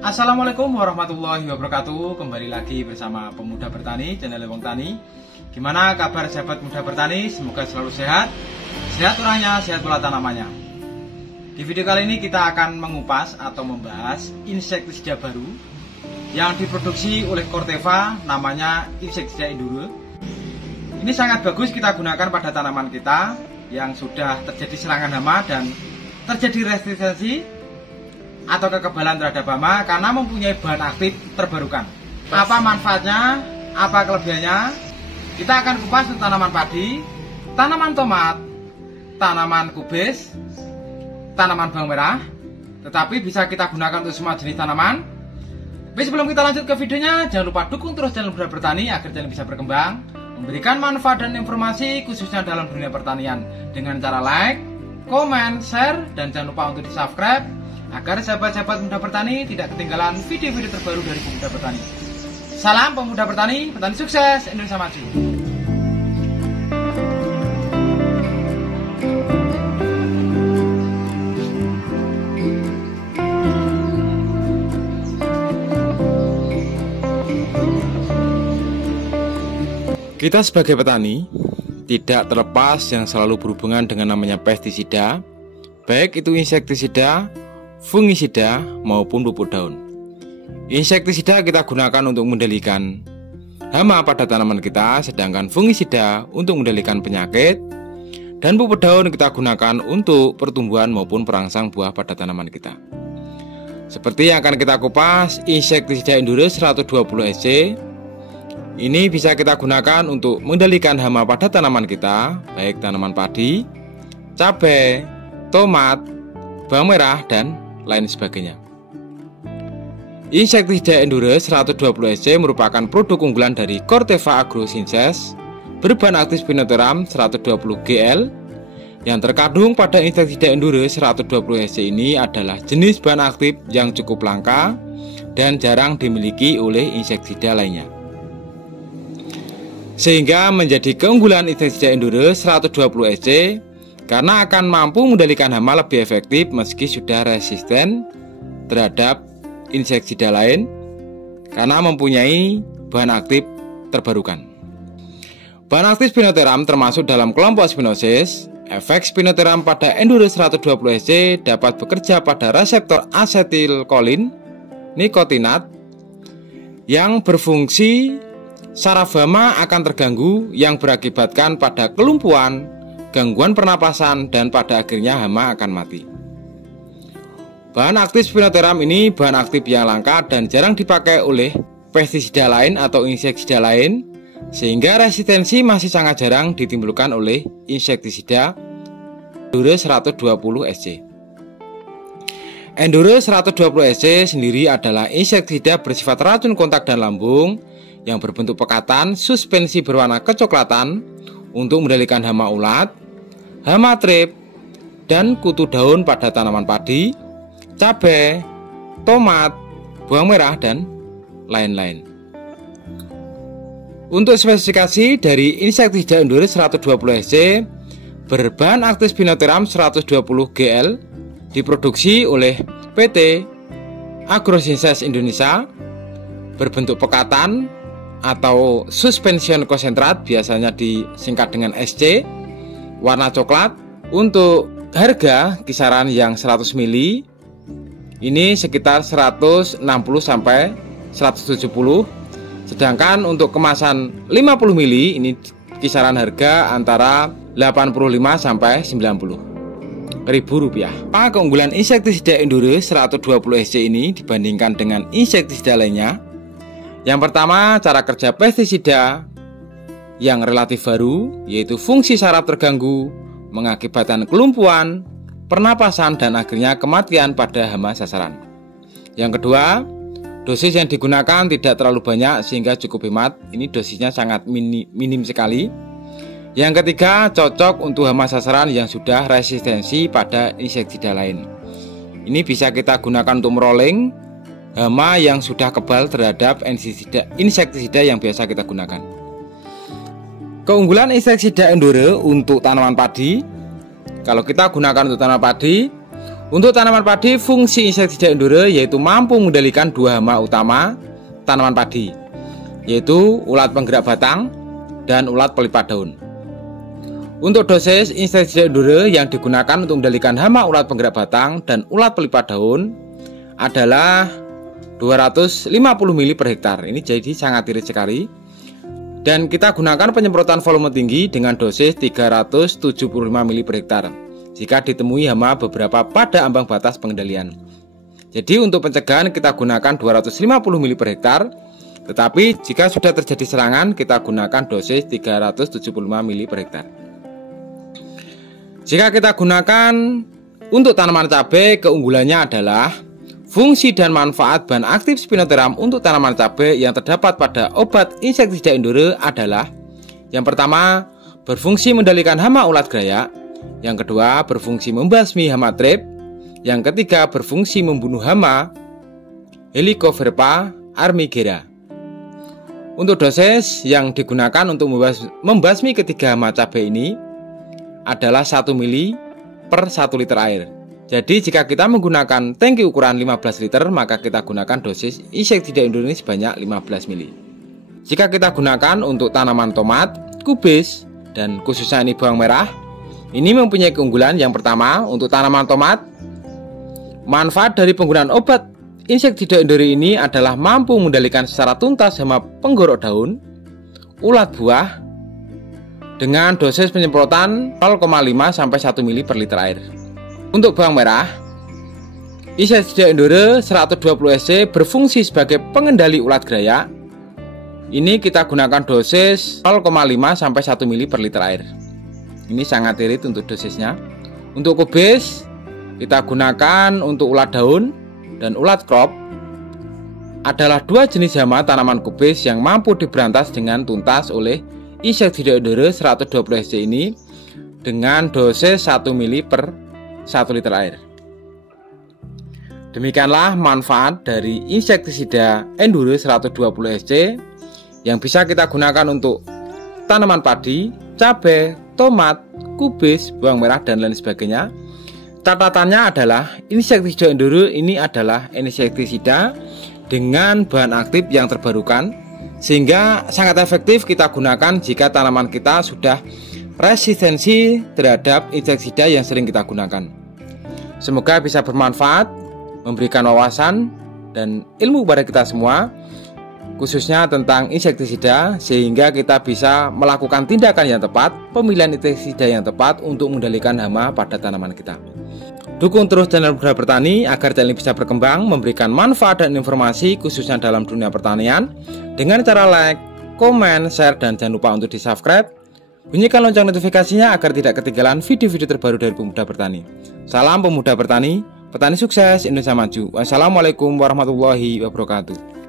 Assalamualaikum warahmatullahi wabarakatuh. Kembali lagi bersama Pemuda Bertani, channel Wong Tani. Gimana kabar sahabat muda bertani? Semoga selalu sehat. Sehat orangnya, sehat pula tanamannya. Di video kali ini kita akan mengupas atau membahas insektisida baru yang diproduksi oleh Corteva, namanya insektisida Enduro. Ini sangat bagus kita gunakan pada tanaman kita yang sudah terjadi serangan hama dan terjadi resistensi atau kekebalan terhadap hama karena mempunyai bahan aktif terbarukan. Apa manfaatnya? Apa kelebihannya? Kita akan kupas untuk tanaman padi, tanaman tomat, tanaman kubis, tanaman bawang merah. Tetapi bisa kita gunakan untuk semua jenis tanaman. Tapi sebelum kita lanjut ke videonya, jangan lupa dukung terus channel Pemuda Bertani agar channel bisa berkembang, memberikan manfaat dan informasi khususnya dalam dunia pertanian dengan cara like, komen, share, dan jangan lupa untuk di-subscribe agar sahabat-sahabat muda bertani tidak ketinggalan video-video terbaru dari Pemuda Bertani. Salam Pemuda Bertani, petani sukses, Indonesia maju. Kita sebagai petani tidak terlepas yang selalu berhubungan dengan namanya pestisida, baik itu insektisida, fungisida maupun pupuk daun. Insektisida kita gunakan untuk mengendalikan hama pada tanaman kita, sedangkan fungisida untuk mengendalikan penyakit, dan pupuk daun kita gunakan untuk pertumbuhan maupun perangsang buah pada tanaman kita. Seperti yang akan kita kupas, insektisida Enduro 120 SC ini bisa kita gunakan untuk mengendalikan hama pada tanaman kita, baik tanaman padi, cabai, tomat, bawang merah, dan lain sebagainya. Insektisida Enduro 120 SC merupakan produk unggulan dari Corteva Agrosynthesis berbahan aktif Spinotherum 120 GL. Yang terkandung pada insektisida Enduro 120 SC ini adalah jenis bahan aktif yang cukup langka dan jarang dimiliki oleh insektisida lainnya, sehingga menjadi keunggulan insektisida Enduro 120 SC karena akan mampu mengendalikan hama lebih efektif meski sudah resisten terhadap insektisida lain karena mempunyai bahan aktif terbarukan. Bahan aktif Spinotherum termasuk dalam kelompok Spinosis. Efek Spinotherum pada Enduro 120 SC dapat bekerja pada reseptor asetilkolin nikotinat yang berfungsi saraf hama akan terganggu yang berakibatkan pada kelumpuhan, gangguan pernapasan, dan pada akhirnya hama akan mati. Bahan aktif Spinotherum ini bahan aktif yang langka dan jarang dipakai oleh pestisida lain atau insektisida lain, sehingga resistensi masih sangat jarang ditimbulkan oleh insektisida Enduro 120 SC. Enduro 120 SC sendiri adalah insektisida bersifat racun kontak dan lambung yang berbentuk pekatan suspensi berwarna kecoklatan untuk mengendalikan hama ulat, hama trip, dan kutu daun pada tanaman padi, cabai, tomat, bawang merah, dan lain-lain. Untuk spesifikasi dari insektisida Enduro 120 SC berbahan aktif Spinotherum 120 GL diproduksi oleh PT Agrosynthesis Indonesia, berbentuk pekatan atau suspension konsentrat, biasanya disingkat dengan SC, warna coklat. Untuk harga kisaran yang 100 ml ini sekitar 160 sampai 170, sedangkan untuk kemasan 50 ml ini kisaran harga antara 85 sampai 90 ribu rupiah. Apa keunggulan insektisida Enduro 120 SC ini dibandingkan dengan insektisida lainnya? Yang pertama, cara kerja pestisida yang relatif baru, yaitu fungsi saraf terganggu, mengakibatkan kelumpuhan, pernapasan, dan akhirnya kematian pada hama sasaran. Yang kedua, dosis yang digunakan tidak terlalu banyak sehingga cukup hemat. Ini dosisnya sangat minim sekali. Yang ketiga, cocok untuk hama sasaran yang sudah resistensi pada insektisida lain. Ini bisa kita gunakan untuk merolling hama yang sudah kebal terhadap insektisida yang biasa kita gunakan. Keunggulan insektisida Enduro untuk tanaman padi, kalau kita gunakan untuk tanaman padi, Untuk tanaman padi, fungsi insektisida Endure yaitu mampu mengendalikan dua hama utama tanaman padi, yaitu ulat penggerak batang dan ulat pelipat daun. Untuk dosis insektisida Endure yang digunakan untuk mengendalikan hama ulat penggerak batang dan ulat pelipat daun adalah 250 ml per hektar. Ini jadi sangat irit sekali. Dan kita gunakan penyemprotan volume tinggi dengan dosis 375 ml per hektar jika ditemui hama beberapa pada ambang batas pengendalian. Jadi untuk pencegahan kita gunakan 250 ml per hektar, tetapi jika sudah terjadi serangan kita gunakan dosis 375 ml per hektar. Jika kita gunakan untuk tanaman cabai, keunggulannya adalah fungsi dan manfaat bahan aktif Spinotheram untuk tanaman cabai yang terdapat pada obat insektisida Endure adalah: yang pertama, berfungsi mengendalikan hama ulat gerayak; yang kedua, berfungsi membasmi hama trip; yang ketiga, berfungsi membunuh hama Helicoverpa armigera. Untuk dosis yang digunakan untuk membasmi ketiga hama cabai ini adalah 1 ml per 1 liter air. Jadi jika kita menggunakan tangki ukuran 15 liter, maka kita gunakan dosis insektisida Endure ini sebanyak 15 ml. Jika kita gunakan untuk tanaman tomat, kubis, dan khususnya ini bawang merah, ini mempunyai keunggulan. Yang pertama, untuk tanaman tomat, manfaat dari penggunaan obat insektisida Endure ini adalah mampu mengendalikan secara tuntas hama penggorok daun, ulat buah, dengan dosis penyemprotan 0,5 sampai 1 ml per liter air. Untuk bawang merah, insektisida Endure 120 SC berfungsi sebagai pengendali ulat gerayak. Ini kita gunakan dosis 0,5 sampai 1 ml per liter air. Ini sangat irit untuk dosisnya. Untuk kubis, kita gunakan untuk ulat daun dan ulat crop. Adalah dua jenis hama tanaman kubis yang mampu diberantas dengan tuntas oleh insektisida Endure 120 SC ini dengan dosis 1 ml per 1 liter air. Demikianlah manfaat dari insektisida Endure 120 SC yang bisa kita gunakan untuk tanaman padi, cabai, tomat, kubis, bawang merah, dan lain sebagainya. Catatannya adalah insektisida Endure ini adalah insektisida dengan bahan aktif yang terbarukan, sehingga sangat efektif kita gunakan jika tanaman kita sudah resistensi terhadap insektisida yang sering kita gunakan. Semoga bisa bermanfaat, memberikan wawasan dan ilmu kepada kita semua, khususnya tentang insektisida, sehingga kita bisa melakukan tindakan yang tepat, pemilihan insektisida yang tepat untuk mengendalikan hama pada tanaman kita. Dukung terus channel Muda Bertani agar channel ini bisa berkembang, memberikan manfaat dan informasi khususnya dalam dunia pertanian dengan cara like, komen, share, dan jangan lupa untuk di subscribe. Bunyikan lonceng notifikasinya agar tidak ketinggalan video-video terbaru dari Pemuda Bertani. Salam Pemuda Bertani, petani sukses, Indonesia maju. Wassalamualaikum warahmatullahi wabarakatuh.